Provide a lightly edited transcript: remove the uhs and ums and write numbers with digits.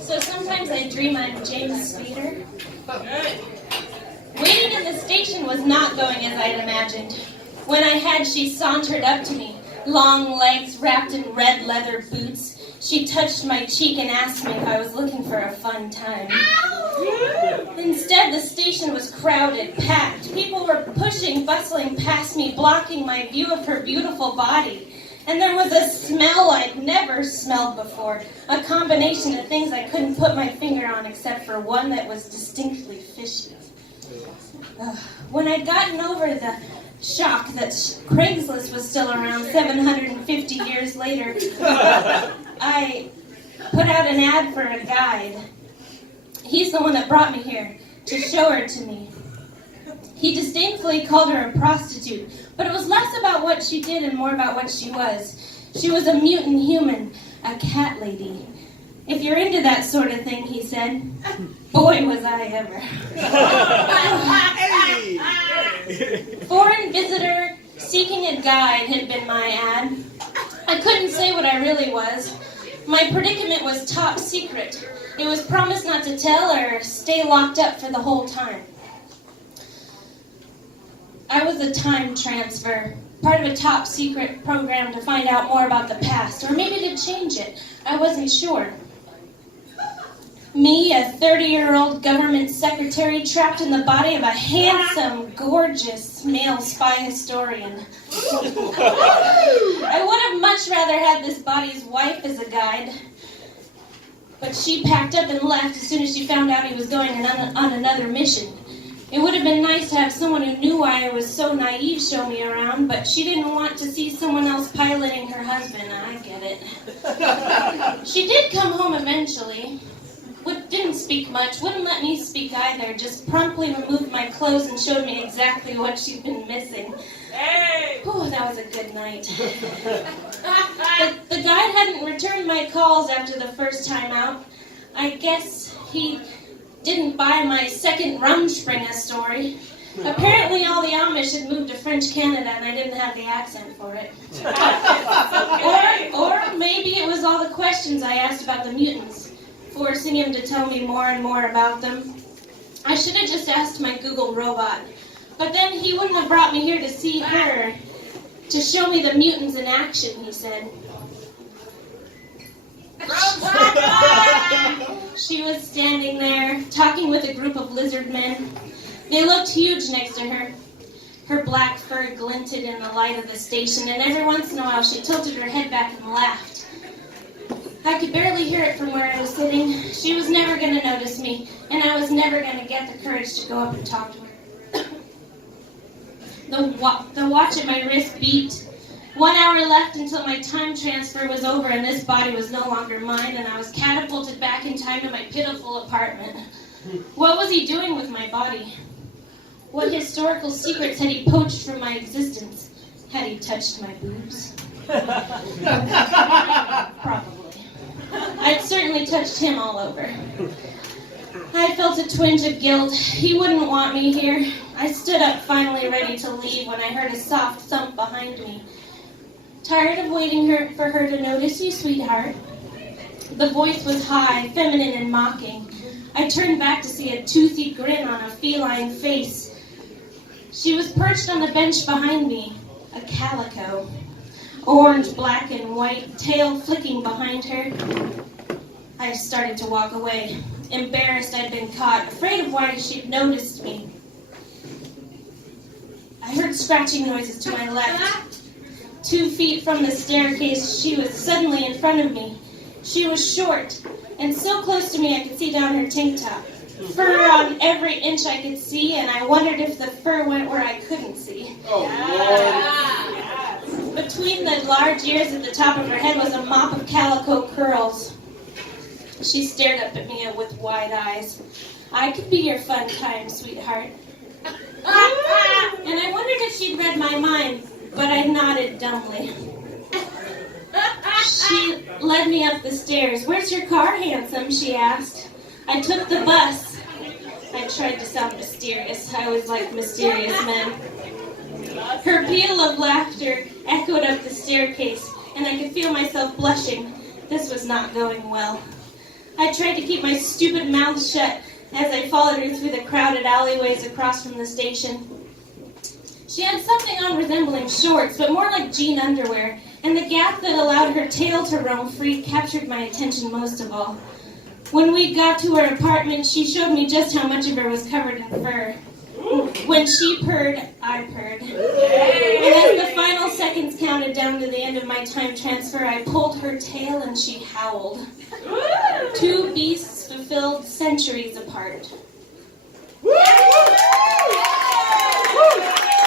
So sometimes I dream I'm James Spader. Waiting in the station was not going as I'd imagined. When I had, she sauntered up to me, long legs wrapped in red leather boots. She touched my cheek and asked me if I was looking for a fun time. Instead, the station was crowded, packed. People were pushing, bustling past me, blocking my view of her beautiful body. And there was a smell I'd never smelled before, a combination of things I couldn't put my finger on except for one that was distinctly fishy. When I'd gotten over the shock that Craigslist was still around 750 years later, I put out an ad for a guide. He's the one that brought me here, to show her to me. He disdainfully called her a prostitute, but it was less about what she did and more about what she was. She was a mutant human, a cat lady. If you're into that sort of thing, he said. Boy, was I ever. Foreign visitor seeking a guide had been my ad. I couldn't say what I really was. My predicament was top secret. It was promised not to tell or stay locked up for the whole time. I was a time transfer, part of a top secret program to find out more about the past, or maybe to change it. I wasn't sure. Me, a 30-year-old government secretary trapped in the body of a handsome, gorgeous male spy historian. I would have much rather had this body's wife as a guide, but she packed up and left as soon as she found out he was going on another mission. It would have been nice to have someone who knew why I was so naive show me around, but she didn't want to see someone else piloting her husband. I get it. She did come home eventually. Didn't speak much, wouldn't let me speak either, just promptly removed my clothes and showed me exactly what she'd been missing. Hey! Whew, that was a good night. The guide hadn't returned my calls after the first time out. I guess he didn't buy my second Rumspringa story. Apparently all the Amish had moved to French Canada and I didn't have the accent for it. Or maybe it was all the questions I asked about the mutants, forcing him to tell me more and more about them. I should have just asked my Google robot. But then he wouldn't have brought me here to see her, to show me the mutants in action, he said. She was standing there, talking with a group of lizard men. They looked huge next to her. Her black fur glinted in the light of the station, and every once in a while she tilted her head back and laughed. I could barely hear it from where I was sitting. She was never going to notice me, and I was never going to get the courage to go up and talk to her. The watch at my wrist beeped. 1 hour left until my time transfer was over and this body was no longer mine, and I was catapulted back in time to my pitiful apartment. What was he doing with my body? What historical secrets had he poached from my existence? Had he touched my boobs? Probably. I'd certainly touched him all over. I felt a twinge of guilt. He wouldn't want me here. I stood up, finally ready to leave, when I heard a soft thump behind me. Tired of waiting for her to notice you, sweetheart? The voice was high, feminine, and mocking. I turned back to see a toothy grin on a feline face. She was perched on the bench behind me, a calico. Orange, black, and white, tail flicking behind her. I started to walk away. Embarrassed I'd been caught, afraid of why she'd noticed me. I heard scratching noises to my left. 2 feet from the staircase, she was suddenly in front of me. She was short, and so close to me I could see down her tank top. Fur on every inch I could see, and I wondered if the fur went where I couldn't see. Oh, Lord. Between the large ears at the top of her head was a mop of calico curls. She stared up at me with wide eyes. I could be your fun time, sweetheart. And I wondered if she'd read my mind, but I nodded dumbly. She led me up the stairs. Where's your car, handsome? She asked. I took the bus. I tried to sound mysterious. I always liked mysterious men. Her peal of laughter echoed up the staircase. and I could feel myself blushing. This was not going well. I tried to keep my stupid mouth shut as I followed her through the crowded alleyways across from the station. She had something on resembling shorts, but more like jean underwear, and the gap that allowed her tail to roam free captured my attention most of all. When we got to her apartment, she showed me just how much of her was covered in fur. When she purred, I purred. And as the final seconds counted down to the end of my time transfer, I pulled her tail and she howled. Two beasts fulfilled centuries apart.